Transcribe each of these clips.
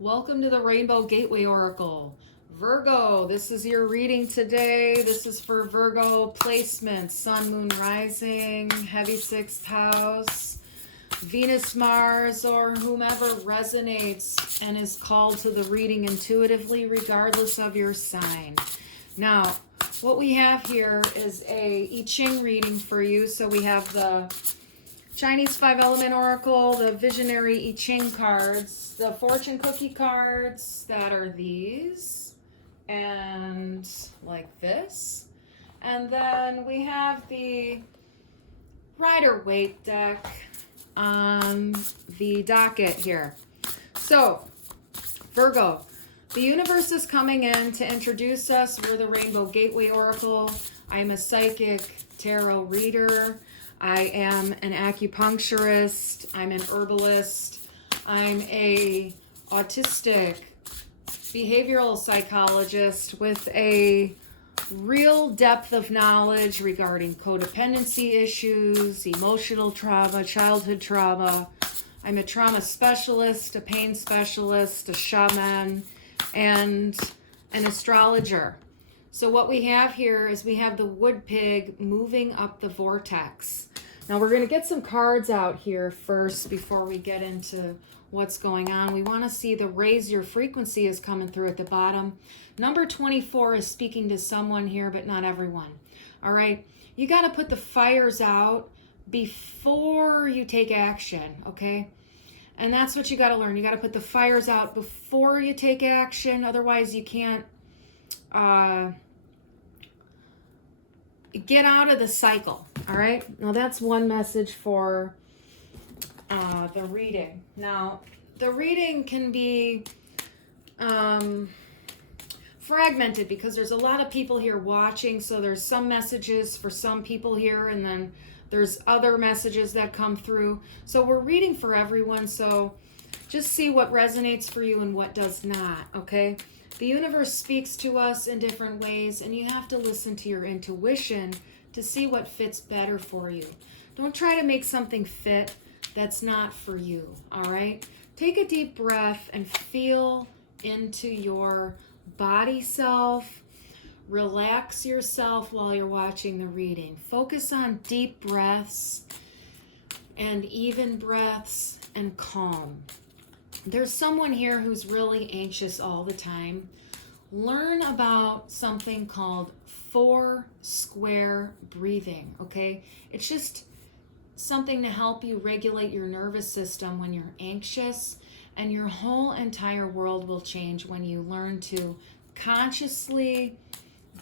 Welcome to the Rainbow Gateway Oracle. Virgo, this is your reading today. This is for Virgo placements, Sun, Moon, Rising, Heavy Sixth House, Venus, Mars, or whomever resonates and is called to the reading intuitively, regardless of your sign. Now, what we have here is a I-Ching reading for you. So we have the Chinese 5-element oracle, the visionary I-Ching cards, the fortune cookie cards that are these, and like this. And then we have the Rider-Waite deck on the docket here. So, Virgo, the universe is coming in to introduce us. We're the Rainbow Gateway Oracle. I'm a psychic tarot reader. I am an acupuncturist, I'm an herbalist, I'm a autistic behavioral psychologist with a real depth of knowledge regarding codependency issues, emotional trauma, childhood trauma. I'm a trauma specialist, a pain specialist, a shaman, and an astrologer. So what we have here is we have the wood pig moving up the vortex. Now we're going to get some cards out here first before we get into what's going on. We want to see the raise your frequency is coming through at the bottom. Number 24 is speaking to someone here, but not everyone. All right. You got to put the fires out before you take action. Okay. And that's what you got to learn. You got to put the fires out before you take action. Otherwise you can't, get out of the cycle. All right. Now that's one message for the reading. Now the reading can be fragmented because there's a lot of people here watching. So there's some messages for some people here, and then there's other messages that come through. So we're reading for everyone. So just see what resonates for you and what does not. Okay. The universe speaks to us in different ways, and you have to listen to your intuition to see what fits better for you. Don't try to make something fit that's not for you, all right? Take a deep breath and feel into your body self. Relax yourself while you're watching the reading. Focus on deep breaths and even breaths and calm. There's someone here who's really anxious all the time. Learn about something called 4 square breathing, okay? It's just something to help you regulate your nervous system when you're anxious, and your whole entire world will change when you learn to consciously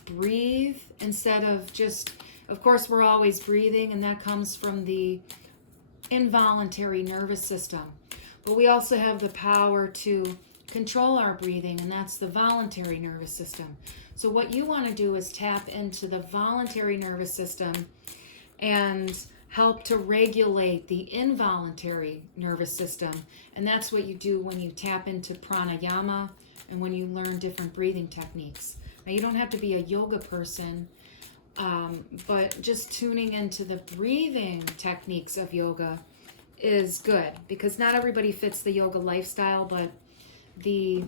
breathe instead of just, of course, we're always breathing, and that comes from the involuntary nervous system. But we also have the power to control our breathing, and that's the voluntary nervous system. So what you want to do is tap into the voluntary nervous system and help to regulate the involuntary nervous system. And that's what you do when you tap into pranayama and when you learn different breathing techniques. Now, you don't have to be a yoga person, but just tuning into the breathing techniques of yoga is good, because not everybody fits the yoga lifestyle, but the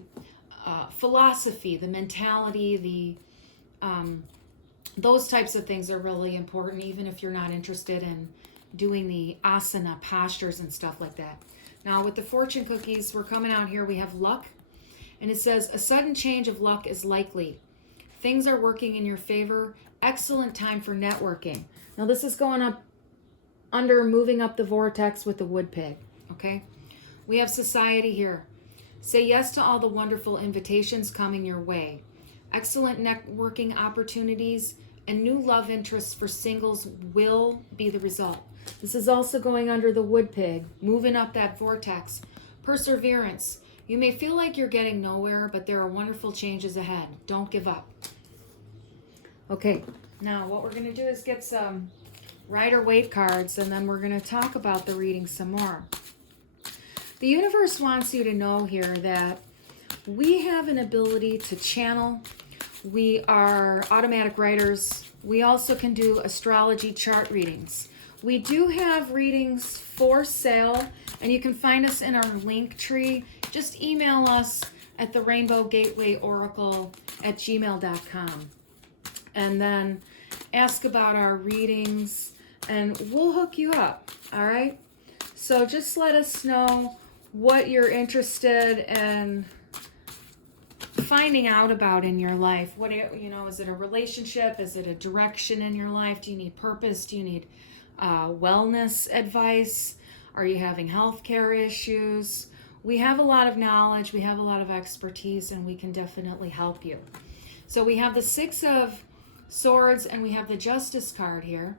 philosophy, the mentality, those types of things are really important, even if you're not interested in doing the asana postures and stuff like that. Now with the fortune cookies, we're coming out here, we have luck, and it says a sudden change of luck is likely. Things are working in your favor. Excellent time for networking. Now this is going up under moving up the vortex with the wood pig, okay? We have society here. Say yes to all the wonderful invitations coming your way. Excellent networking opportunities and new love interests for singles will be the result. This is also going under the wood pig, moving up that vortex. Perseverance. You may feel like you're getting nowhere, but there are wonderful changes ahead. Don't give up. Okay, now what we're going to do is get some Rider-Waite cards, and then we're going to talk about the reading some more. The universe wants you to know here that we have an ability to channel. We are automatic writers. We also can do astrology chart readings. We do have readings for sale, and you can find us in our link tree just email us at the Rainbow Gateway Oracle at gmail.com. And then ask about our readings and we'll hook you up. All right. So just let us know what you're interested in finding out about in your life. What, you know, is it a relationship? Is it a direction in your life? Do you need purpose? Do you need wellness advice? Are you having healthcare issues? We have a lot of knowledge, we have a lot of expertise, and we can definitely help you. So we have the Six of Swords and we have the Justice card here.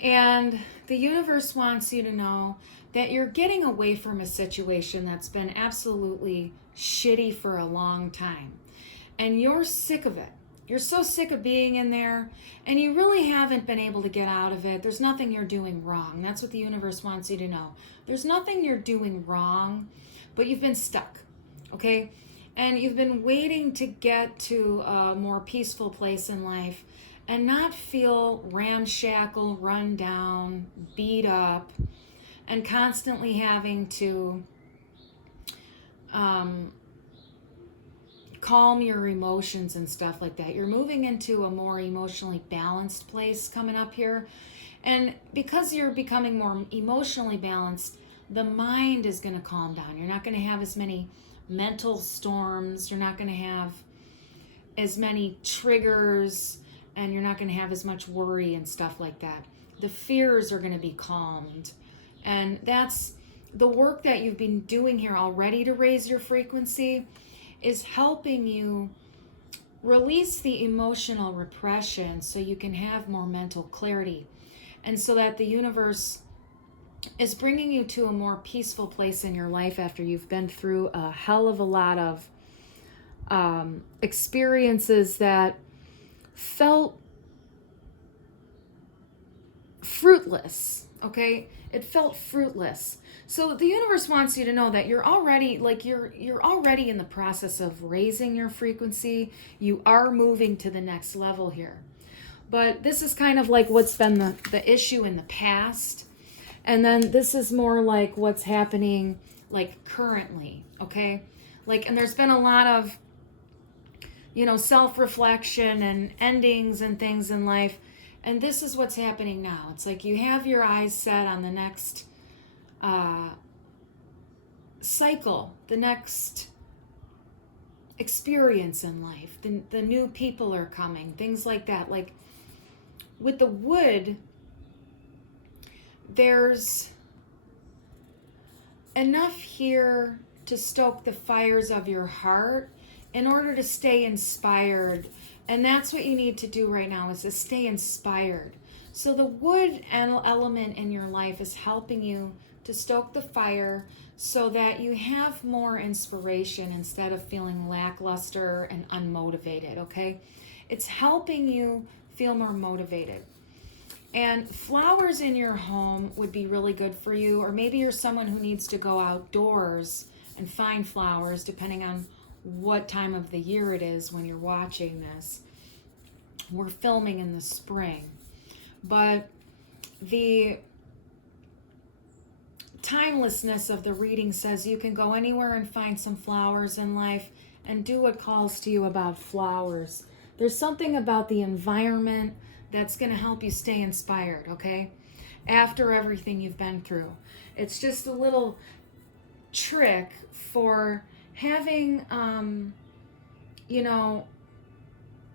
And the universe wants you to know that you're getting away from a situation that's been absolutely shitty for a long time. And you're sick of it. You're so sick of being in there, and you really haven't been able to get out of it. There's nothing you're doing wrong. That's what the universe wants you to know. There's nothing you're doing wrong, but you've been stuck, okay? And you've been waiting to get to a more peaceful place in life and not feel ramshackle, run down, beat up, and constantly having to calm your emotions and stuff like that. You're moving into a more emotionally balanced place coming up here. And because you're becoming more emotionally balanced, the mind is going to calm down. You're not going to have as many mental storms. You're not going to have as many triggers, and you're not going to have as much worry and stuff like that. The fears are going to be calmed. And that's the work that you've been doing here already to raise your frequency is helping you release the emotional repression so you can have more mental clarity. And so that the universe is bringing you to a more peaceful place in your life after you've been through a hell of a lot of experiences that felt fruitless, okay? It felt fruitless. So the universe wants you to know that you're already you're already in the process of raising your frequency. You are moving to the next level here. But this is kind of like what's been the issue in the past. And then this is more like what's happening like currently, okay? Like, and there's been a lot of, you know, self-reflection and endings and things in life. And this is what's happening now. It's like you have your eyes set on the next cycle, the next experience in life. The new people are coming, things like that. Like with the wood, there's enough here to stoke the fires of your heart in order to stay inspired. And that's what you need to do right now, is to stay inspired. So the wood element in your life is helping you to stoke the fire so that you have more inspiration instead of feeling lackluster and unmotivated, okay? It's helping you feel more motivated. And flowers in your home would be really good for you, or maybe you're someone who needs to go outdoors and find flowers, depending on what time of the year it is when you're watching this. We're filming in the spring, but the timelessness of the reading says you can go anywhere and find some flowers in life and do what calls to you about flowers. There's something about the environment that's going to help you stay inspired, okay? After everything you've been through. It's just a little trick for having, you know,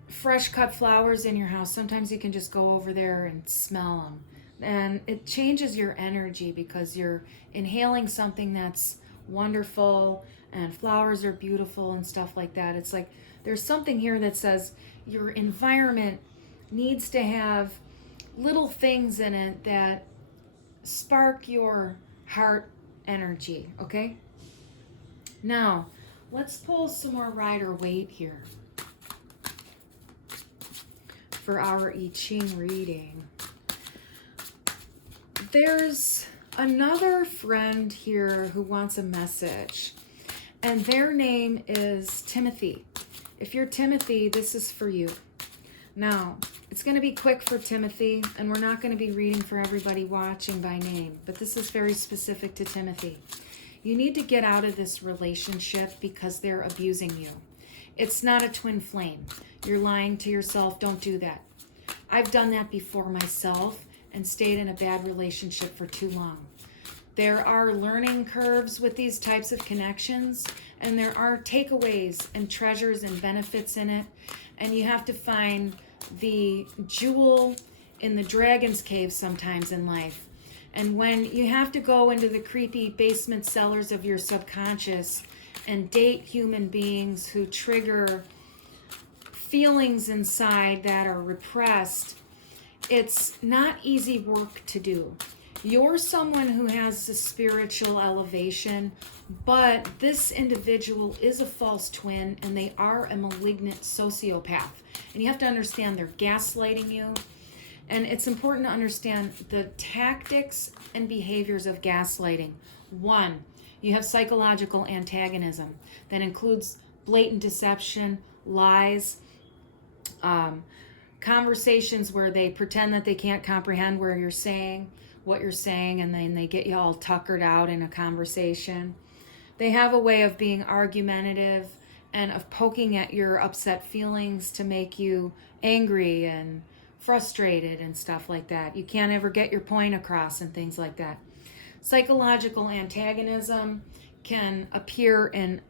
fresh cut flowers in your house. Sometimes you can just go over there and smell them. And it changes your energy because you're inhaling something that's wonderful, and flowers are beautiful and stuff like that. It's like there's something here that says your environment needs to have little things in it that spark your heart energy, okay? Now, let's pull some more Rider-Waite here for our I-Ching reading. There's another friend here who wants a message, and their name is Timothy. If you're Timothy, this is for you. Now, it's going to be quick for Timothy, and we're not going to be reading for everybody watching by name, but this is very specific to Timothy. You need to get out of this relationship because they're abusing you. It's not a twin flame. You're lying to yourself. Don't do that. I've done that before myself and stayed in a bad relationship for too long. There are learning curves with these types of connections, and there are takeaways and treasures and benefits in it. And you have to find the jewel in the dragon's cave sometimes in life. And when you have to go into the creepy basement cellars of your subconscious and date human beings who trigger feelings inside that are repressed, it's not easy work to do. You're someone who has a spiritual elevation, but this individual is a false twin and they are a malignant sociopath. And you have to understand they're gaslighting you. And it's important to understand the tactics and behaviors of gaslighting. 1, you have psychological antagonism. That includes blatant deception, lies, conversations where they pretend that they can't comprehend what you're saying, and then they get you all tuckered out in a conversation. They have a way of being argumentative and of poking at your upset feelings to make you angry and frustrated and stuff like that. You can't ever get your point across and things like that. Psychological antagonism can appear in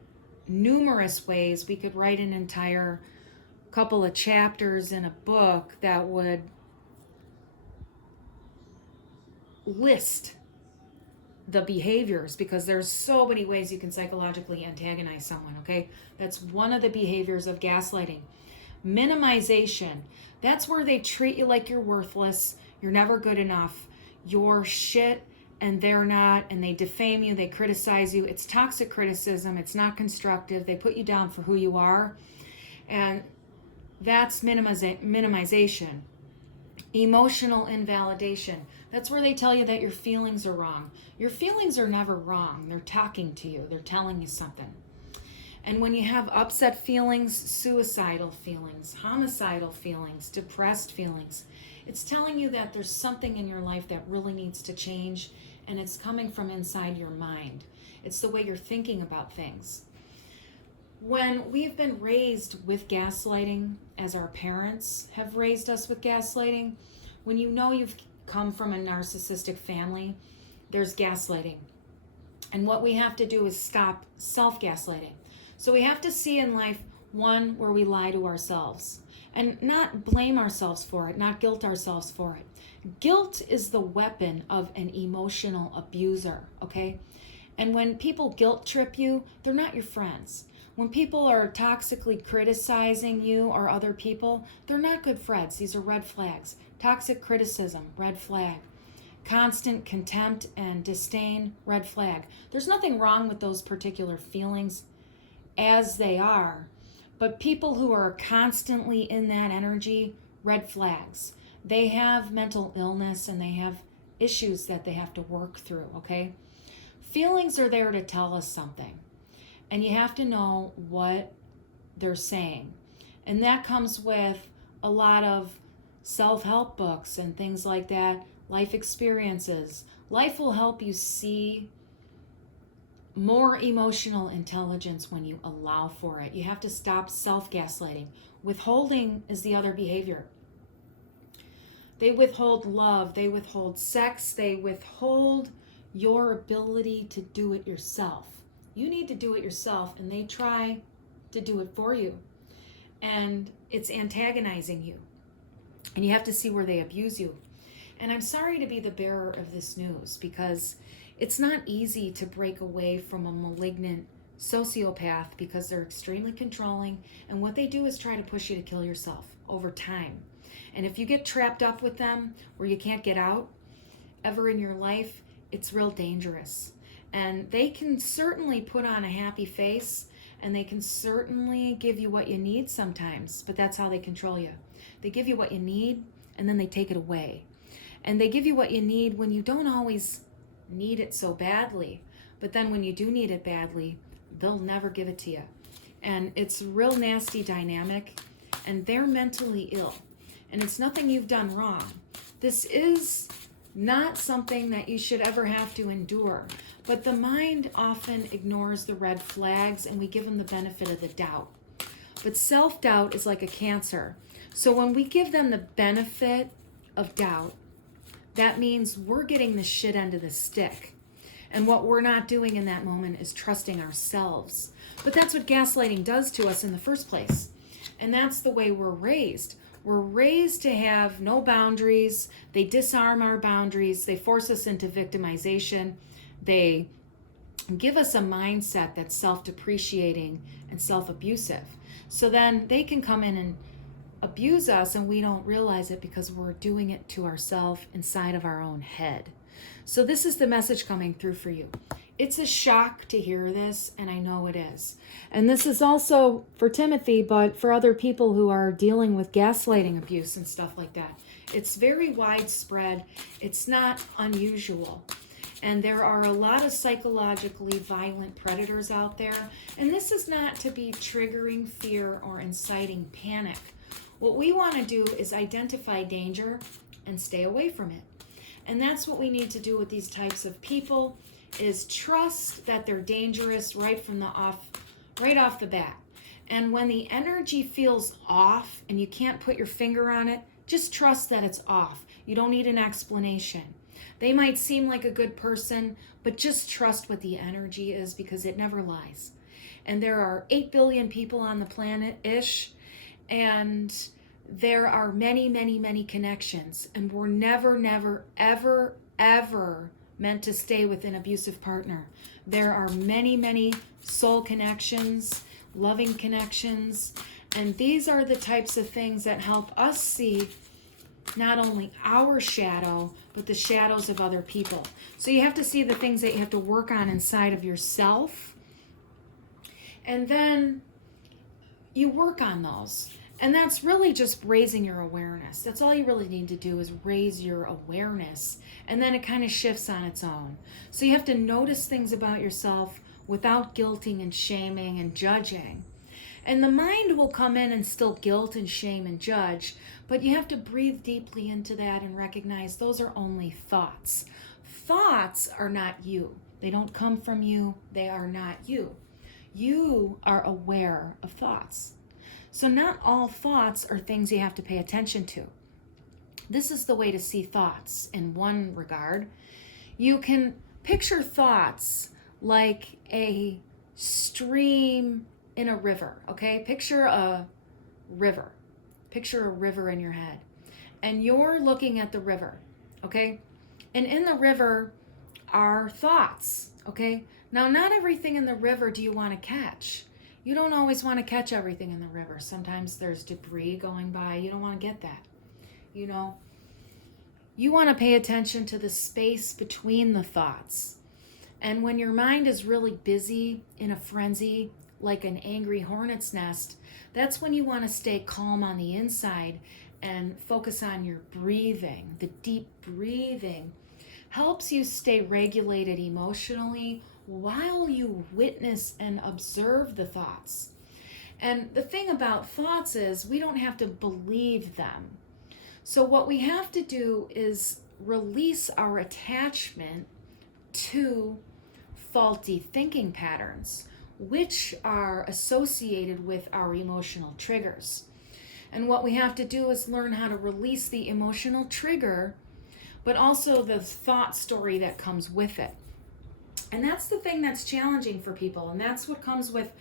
numerous ways. We could write an entire couple of chapters in a book that would list the behaviors, because there's so many ways you can psychologically antagonize someone, okay? That's one of the behaviors of gaslighting. Minimization. That's where they treat you like you're worthless, you're never good enough, you're shit and they're not, and they defame you, they criticize you. It's toxic criticism, it's not constructive. They put you down for who you are, and that's minimization. Emotional invalidation. That's where they tell you that your feelings are wrong. Your feelings are never wrong. They're talking to you. They're telling you something. And when you have upset feelings, suicidal feelings, homicidal feelings, depressed feelings, it's telling you that there's something in your life that really needs to change, and it's coming from inside your mind. It's the way you're thinking about things. When we've been raised with gaslighting, as our parents have raised us with gaslighting, when you know you've come from a narcissistic family, there's gaslighting. And what we have to do is stop self-gaslighting. So we have to see in life, 1, where we lie to ourselves and not blame ourselves for it, not guilt ourselves for it. Guilt is the weapon of an emotional abuser, okay? And when people guilt trip you, they're not your friends. When people are toxically criticizing you or other people, they're not good friends. These are red flags. Toxic criticism, red flag. Constant contempt and disdain, red flag. There's nothing wrong with those particular feelings as they are, but people who are constantly in that energy, red flags. They have mental illness and they have issues that they have to work through, okay? Feelings are there to tell us something, and you have to know what they're saying. And that comes with a lot of self-help books and things like that, life experiences. Life will help you see more emotional intelligence when you allow for it. You have to stop self-gaslighting. Withholding is the other behavior. They withhold love, they withhold sex, they withhold your ability to do it yourself. You need to do it yourself, and they try to do it for you. And it's antagonizing you. And you have to see where they abuse you. And I'm sorry to be the bearer of this news, because it's not easy to break away from a malignant sociopath, because they're extremely controlling, and what they do is try to push you to kill yourself over time. And if you get trapped up with them where you can't get out ever in your life, it's real dangerous. And they can certainly put on a happy face, and they can certainly give you what you need sometimes, but that's how they control you. They give you what you need, and then they take it away. And they give you what you need when you don't always need it so badly, but then when you do need it badly, they'll never give it to you. And it's a real nasty dynamic, and they're mentally ill, and it's nothing you've done wrong. This is not something that you should ever have to endure. But the mind often ignores the red flags and we give them the benefit of the doubt. But self-doubt is like a cancer. So when we give them the benefit of doubt, that means we're getting the shit end of the stick. And what we're not doing in that moment is trusting ourselves. But that's what gaslighting does to us in the first place. And that's the way we're raised. We're raised to have no boundaries. They disarm our boundaries. They force us into victimization. They give us a mindset that's self-depreciating and self-abusive. So then they can come in and abuse us and we don't realize it because we're doing it to ourselves inside of our own head. So this is the message coming through for you. It's a shock to hear this, and I know it is. And this is also for Timothy, but for other people who are dealing with gaslighting abuse and stuff like that. It's very widespread. It's not unusual. And there are a lot of psychologically violent predators out there. And this is not to be triggering fear or inciting panic. What we want to do is identify danger and stay away from it. And that's what we need to do with these types of people, is trust that they're dangerous right off the bat. And when the energy feels off and you can't put your finger on it, just trust that it's off. You don't need an explanation. They might seem like a good person, but just trust what the energy is, because it never lies. And there are 8 billion people on the planet-ish, and there are many, many, many connections. And we're never, never, ever, ever meant to stay with an abusive partner. There are many, many soul connections, loving connections, and these are the types of things that help us see not only our shadow, but the shadows of other people. So you have to see the things that you have to work on inside of yourself, and then you work on those. And that's really just raising your awareness. That's all you really need to do, is raise your awareness. And then it kind of shifts on its own. So you have to notice things about yourself without guilting and shaming and judging. And the mind will come in and still guilt and shame and judge, but you have to breathe deeply into that and recognize those are only thoughts. Thoughts are not you. They don't come from you. They are not you. You are aware of thoughts. So not all thoughts are things you have to pay attention to. This is the way to see thoughts in one regard. You can picture thoughts like a stream in a river, okay? Picture a river. Picture a river in your head. And you're looking at the river, okay? And in the river are thoughts, okay? Now, not everything in the river do you want to catch. You don't always want to catch everything in the river. Sometimes there's debris going by. You don't want to get that. You know, you want to pay attention to the space between the thoughts. And when your mind is really busy in a frenzy, like an angry hornet's nest, that's when you want to stay calm on the inside and focus on your breathing. The deep breathing helps you stay regulated emotionally while you witness and observe the thoughts. And the thing about thoughts is we don't have to believe them. So what we have to do is release our attachment to faulty thinking patterns, which are associated with our emotional triggers. And what we have to do is learn how to release the emotional trigger, but also the thought story that comes with it. And that's the thing that's challenging for people. And that's what comes with,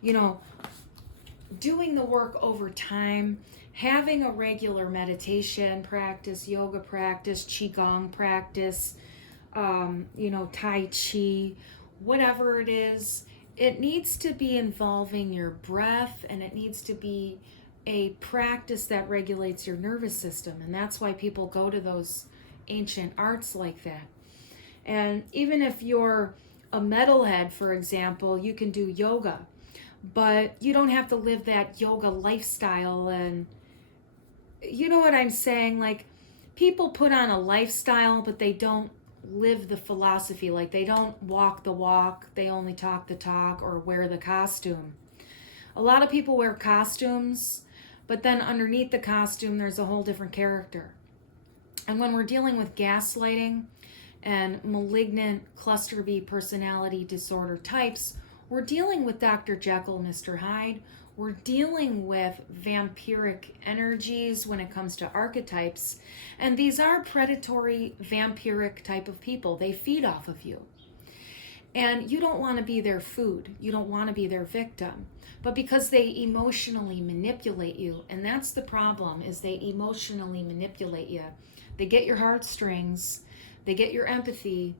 you know, doing the work over time, having a regular meditation practice, yoga practice, qigong practice, Tai Chi, whatever it is. It needs to be involving your breath, and it needs to be a practice that regulates your nervous system. And that's why people go to those ancient arts like that. And even if you're a metalhead, for example, you can do yoga, but you don't have to live that yoga lifestyle. And you know what I'm saying? Like, people put on a lifestyle, but they don't live the philosophy. Like, they don't walk the walk, they only talk the talk, or wear the costume. A lot of people wear costumes, but then underneath the costume, there's a whole different character. And when we're dealing with gaslighting and malignant cluster B personality disorder types, we're dealing with Dr. Jekyll, Mr. Hyde. We're dealing with vampiric energies when it comes to archetypes. And these are predatory, vampiric type of people. They feed off of you. And you don't want to be their food. You don't want to be their victim. But because they emotionally manipulate you, and that's the problem, is they emotionally manipulate you. They get your heartstrings, they get your empathy,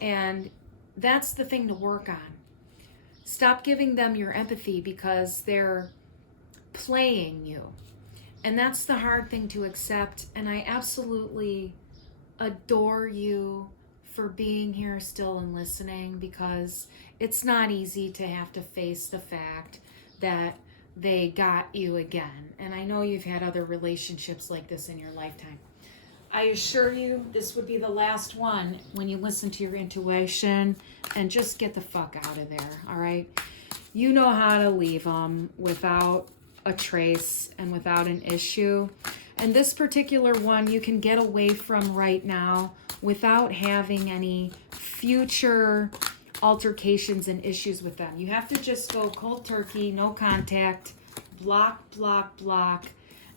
and that's the thing to work on. Stop giving them your empathy because they're playing you. And that's the hard thing to accept. And I absolutely adore you for being here still and listening, because it's not easy to have to face the fact that they got you again. And I know you've had other relationships like this in your lifetime. I assure you this would be the last one when you listen to your intuition, and just get the fuck out of there, all right? You know how to leave them without a trace and without an issue. And this particular one you can get away from right now without having any future altercations and issues with them. You have to just go cold turkey, no contact, block, block, block,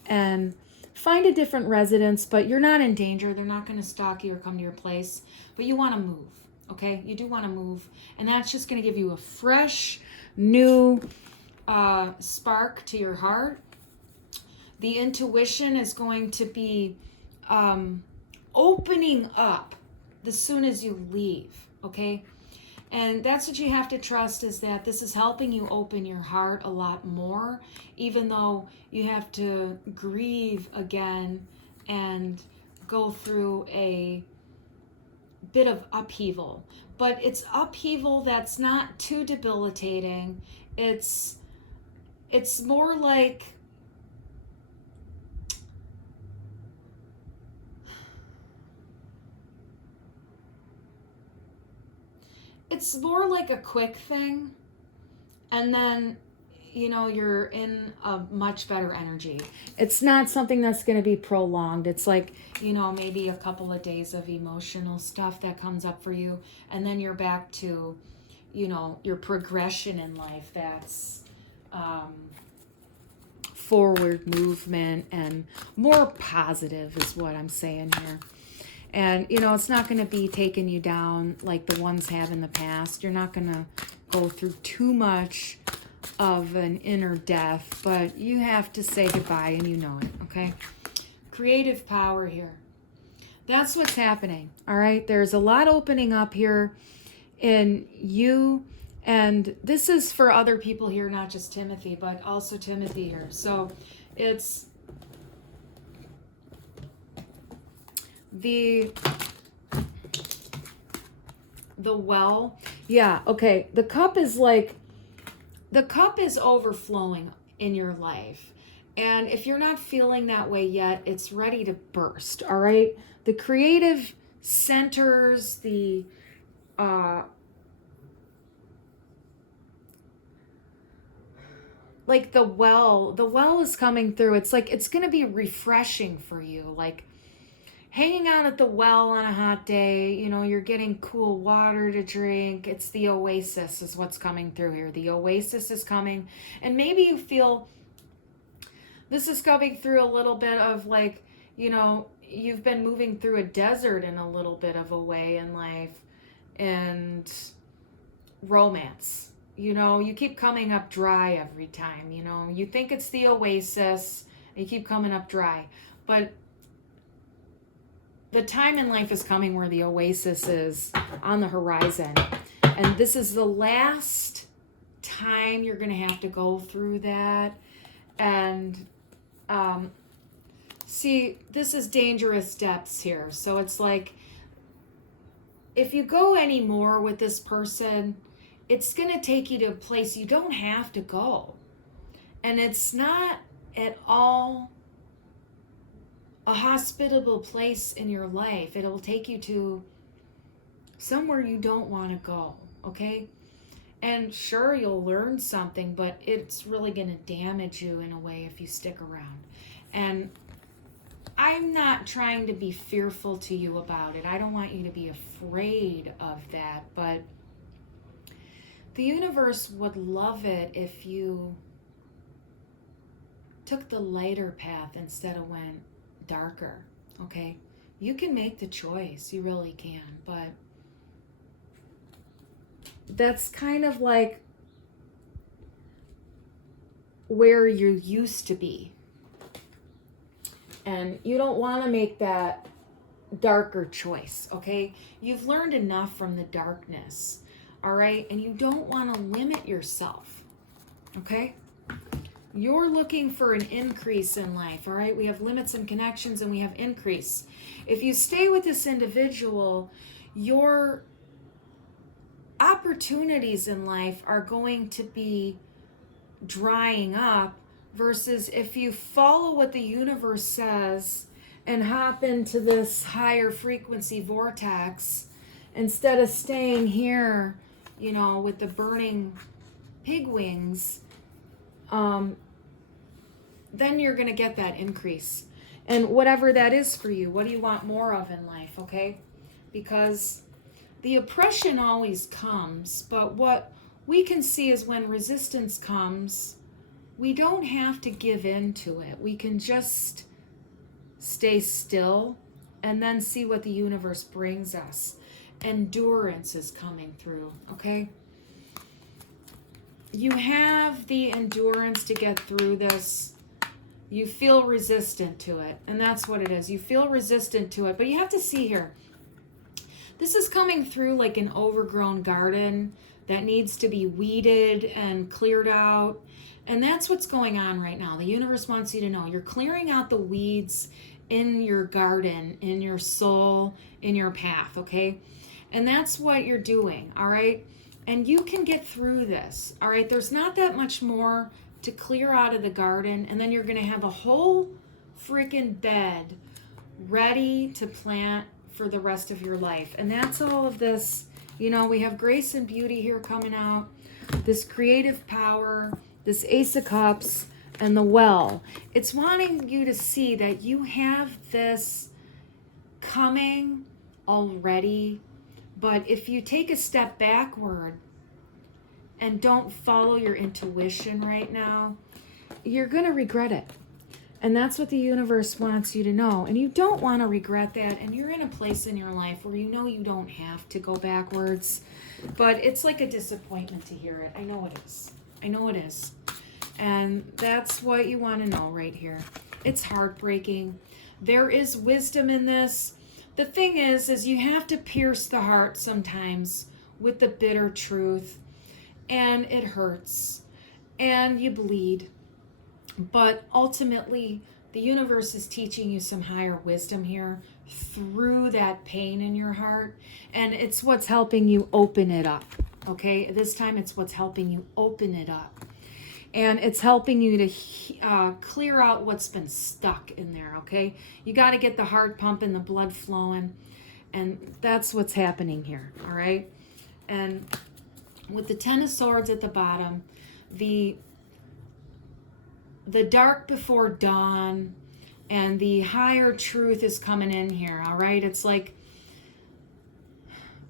and find a different residence. But you're not in danger. They're not going to stalk you or come to your place. But you want to move, okay? You do want to move. And that's just going to give you a fresh, new spark to your heart. The intuition is going to be opening up as soon as you leave, okay? And that's what you have to trust, is that this is helping you open your heart a lot more, even though you have to grieve again and go through a bit of upheaval. But it's upheaval that's not too debilitating. It's more like a quick thing, and then you're in a much better energy. It's not something that's going to be prolonged. It's like maybe a couple of days of emotional stuff that comes up for you, and then you're back to your progression in life. That's forward movement and more positive is what I'm saying here. And, it's not going to be taking you down like the ones have in the past. You're not going to go through too much of an inner death, but you have to say goodbye, and you know it, okay? Creative power here. That's what's happening, all right? There's a lot opening up here in you, and this is for other people here, not just Timothy, but also Timothy here. So it's the well. Yeah, okay. The cup is overflowing in your life. And if you're not feeling that way yet, it's ready to burst, all right? The creative centers, the well is coming through. It's like it's going to be refreshing for you, like hanging out at the well on a hot day. You're getting cool water to drink. It's the oasis is what's coming through here. The oasis is coming, and maybe you feel this is coming through a little bit of like, you've been moving through a desert in a little bit of a way in life and romance. You keep coming up dry every time. You think it's the oasis, and you keep coming up dry. But the time in life is coming where the oasis is on the horizon. And this is the last time you're going to have to go through that. And see, this is dangerous depths here. So it's like, if you go any more with this person, it's going to take you to a place you don't have to go. And it's not at all a hospitable place in your life. It'll take you to somewhere you don't want to go, okay? And sure, you'll learn something, but it's really going to damage you in a way if you stick around. And I'm not trying to be fearful to you about it. I don't want you to be afraid of that, but the universe would love it if you took the lighter path instead of went darker, okay? You can make the choice, you really can, but that's kind of like where you used to be. And you don't want to make that darker choice, okay? You've learned enough from the darkness, all right? And you don't want to limit yourself, okay? You're looking for an increase in life, all right? We have limits and connections, and we have increase. If you stay with this individual, your opportunities in life are going to be drying up, versus if you follow what the universe says and hop into this higher frequency vortex instead of staying here, you know, with the burning pig wings, then you're going to get that increase. And whatever that is for you, what do you want more of in life, okay? Because the oppression always comes, but what we can see is when resistance comes, we don't have to give in to it. We can just stay still and then see what the universe brings us. Endurance is coming through, okay? You have the endurance to get through this. You feel resistant to it, and that's what it is. You feel resistant to it, but you have to see here. This is coming through like an overgrown garden that needs to be weeded and cleared out. And that's what's going on right now. The universe wants you to know you're clearing out the weeds in your garden, in your soul, in your path, okay? And that's what you're doing, all right? And you can get through this, all right? There's not that much more to clear out of the garden, and then you're going to have a whole freaking bed ready to plant for the rest of your life. And that's all of this. You know, we have grace and beauty here coming out, this creative power, this Ace of Cups, and the Well. It's wanting you to see that you have this coming already, but if you take a step backward and don't follow your intuition right now, you're going to regret it. And that's what the universe wants you to know. And you don't want to regret that. And you're in a place in your life where you know you don't have to go backwards. But it's like a disappointment to hear it. I know it is. I know it is. And that's what you want to know right here. It's heartbreaking. There is wisdom in this. The thing is you have to pierce the heart sometimes with the bitter truth. And it hurts. And you bleed. But ultimately, the universe is teaching you some higher wisdom here through that pain in your heart. And it's what's helping you open it up. Okay? This time it's what's helping you open it up. And it's helping you to clear out what's been stuck in there. Okay? You got to get the heart pumping, the blood flowing. And that's what's happening here. All right? And with the Ten of Swords at the bottom, the dark before dawn and the higher truth is coming in here, all right? It's like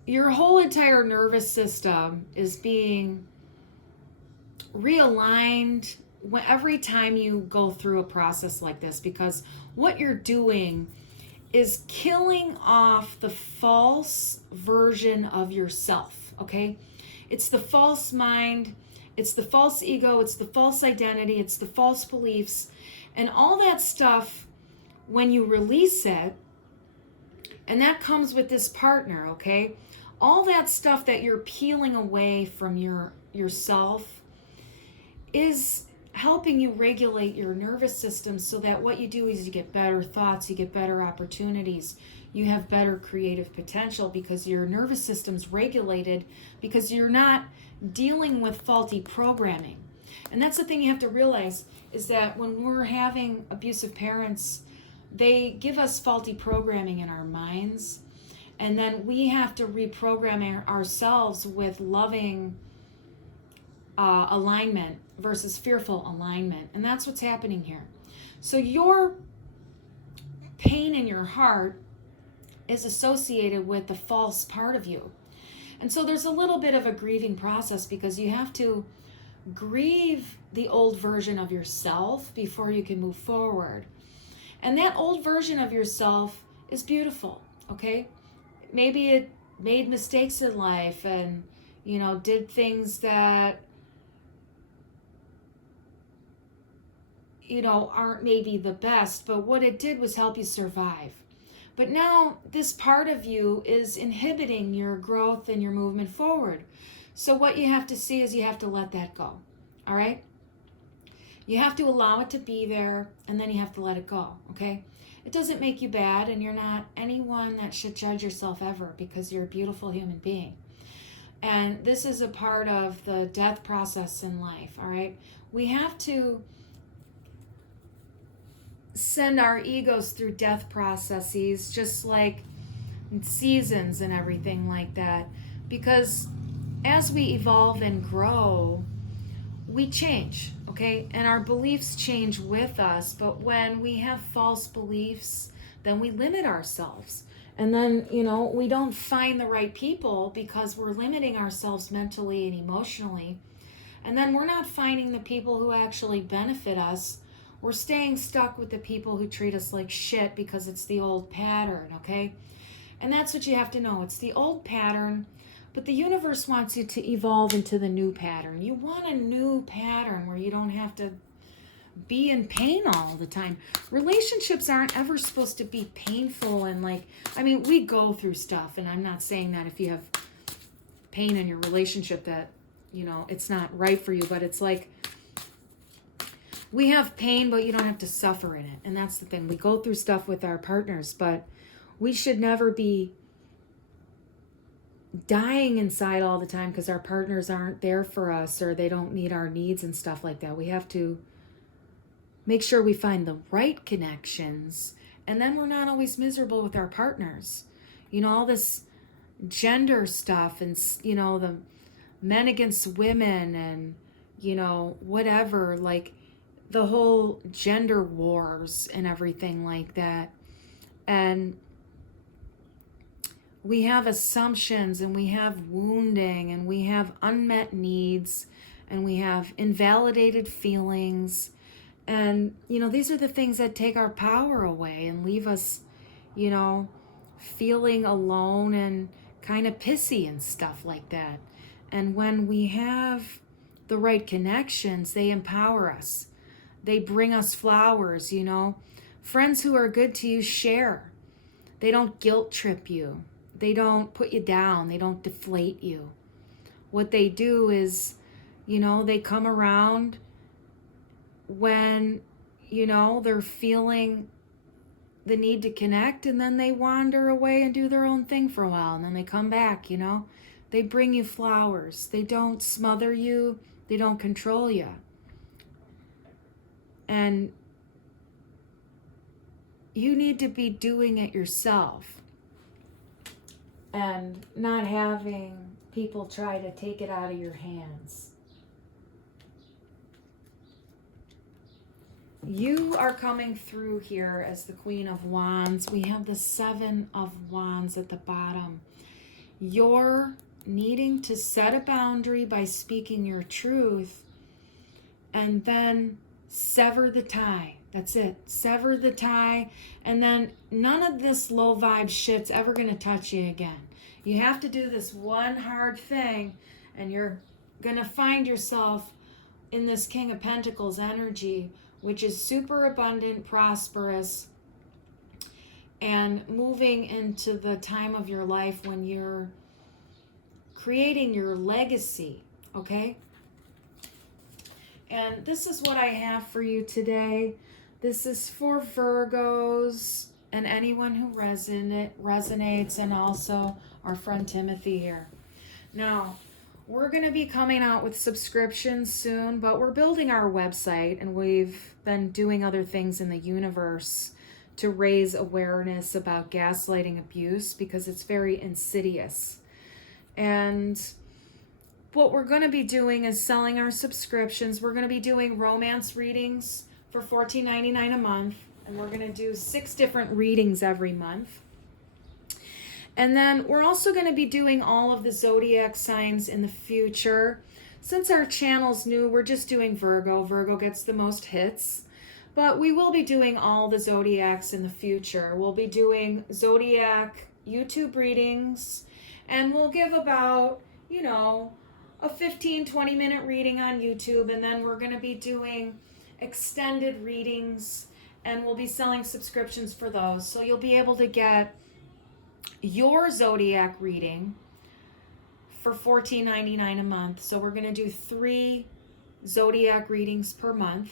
your whole entire nervous system is being realigned every time you go through a process like this, because what you're doing is killing off the false version of yourself, okay? It's the false mind. It's the false ego, it's the false identity, it's the false beliefs, and all that stuff, when you release it, and that comes with this partner, okay? All that stuff that you're peeling away from yourself is helping you regulate your nervous system so that what you do is you get better thoughts, you get better opportunities, you have better creative potential because your nervous system's regulated because you're not dealing with faulty programming. And that's the thing you have to realize is that when we're having abusive parents, they give us faulty programming in our minds, and then we have to reprogram ourselves with loving alignment versus fearful alignment. And that's what's happening here. So your pain in your heart is associated with the false part of you. And so there's a little bit of a grieving process because you have to grieve the old version of yourself before you can move forward. And that old version of yourself is beautiful, okay? Maybe it made mistakes in life and, did things that, aren't maybe the best, but what it did was help you survive. But now this part of you is inhibiting your growth and your movement forward. So what you have to see is you have to let that go, all right? You have to allow it to be there, and then you have to let it go, okay? It doesn't make you bad, and you're not anyone that should judge yourself ever because you're a beautiful human being. And this is a part of the death process in life, all right? We have to send our egos through death processes, just like seasons and everything like that, because as we evolve and grow, we change, okay? And our beliefs change with us, but when we have false beliefs, then we limit ourselves. And then, we don't find the right people because we're limiting ourselves mentally and emotionally. And then we're not finding the people who actually benefit us. We're staying stuck with the people who treat us like shit because it's the old pattern, okay? And that's what you have to know. It's the old pattern, but the universe wants you to evolve into the new pattern. You want a new pattern where you don't have to be in pain all the time. Relationships aren't ever supposed to be painful and we go through stuff, and I'm not saying that if you have pain in your relationship that, it's not right for you, but it's like, we have pain, but you don't have to suffer in it. And that's the thing. We go through stuff with our partners, but we should never be dying inside all the time because our partners aren't there for us or they don't meet our needs and stuff like that. We have to make sure we find the right connections, and then we're not always miserable with our partners. All this gender stuff and, the men against women and, whatever, like, the whole gender wars and everything like that. And we have assumptions, and we have wounding, and we have unmet needs, and we have invalidated feelings. And, these are the things that take our power away and leave us, feeling alone and kind of pissy and stuff like that. And when we have the right connections, they empower us. They bring us flowers, Friends who are good to you share. They don't guilt trip you. They don't put you down. They don't deflate you. What they do is, they come around when, they're feeling the need to connect, and then they wander away and do their own thing for a while, and then they come back, They bring you flowers. They don't smother you. They don't control you. And you need to be doing it yourself and not having people try to take it out of your hands. You are coming through here as the Queen of Wands. We have the Seven of Wands at the bottom. You're needing to set a boundary by speaking your truth, and then sever the tie. That's it. Sever the tie, and then none of this low vibe shit's ever going to touch you again. You have to do this one hard thing, and you're going to find yourself in this King of Pentacles energy, which is super abundant, prosperous, and moving into the time of your life when you're creating your legacy, okay? And this is what I have for you today. This is for Virgos and anyone who resonates, and also our friend Timothy here. Now, we're going to be coming out with subscriptions soon, but we're building our website, and we've been doing other things in the universe to raise awareness about gaslighting abuse because it's very insidious. And what we're going to be doing is selling our subscriptions. We're going to be doing romance readings for $14.99 a month. And we're going to do 6 different readings every month. And then we're also going to be doing all of the zodiac signs in the future. Since our channel's new, we're just doing Virgo. Virgo gets the most hits. But we will be doing all the zodiacs in the future. We'll be doing zodiac YouTube readings, and we'll give about, you know, a 15-20 minute reading on YouTube, and then we're going to be doing extended readings, and we'll be selling subscriptions for those. So you'll be able to get your zodiac reading for $14.99 a month. So we're going to do 3 zodiac readings per month,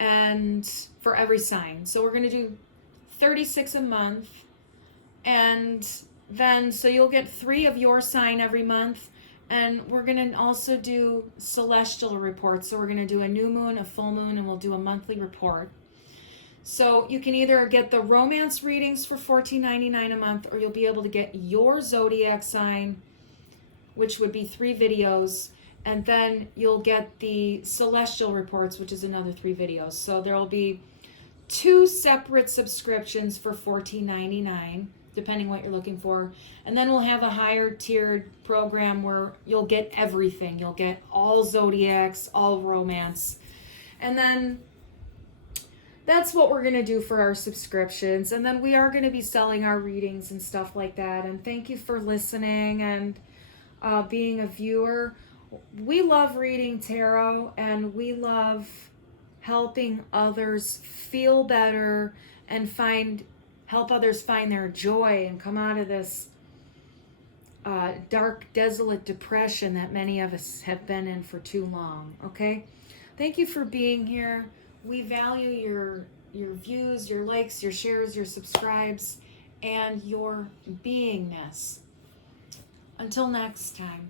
and for every sign. So we're going to do 36 a month, and then so you'll get 3 of your sign every month. And we're going to also do celestial reports. So we're going to do a new moon, a full moon, and we'll do a monthly report. So you can either get the romance readings for $14.99 a month, or you'll be able to get your zodiac sign, which would be 3 videos. And then you'll get the celestial reports, which is another 3 videos. So there will be 2 separate subscriptions for $14.99. Depending what you're looking for. And then we'll have a higher tiered program where you'll get everything. You'll get all zodiacs, all romance. And then that's what we're going to do for our subscriptions. And then we are going to be selling our readings and stuff like that. And thank you for listening and being a viewer. We love reading tarot, and we love helping others feel better and help others find their joy and come out of this dark, desolate depression that many of us have been in for too long, okay? Thank you for being here. We value your views, your likes, your shares, your subscribes, and your beingness. Until next time.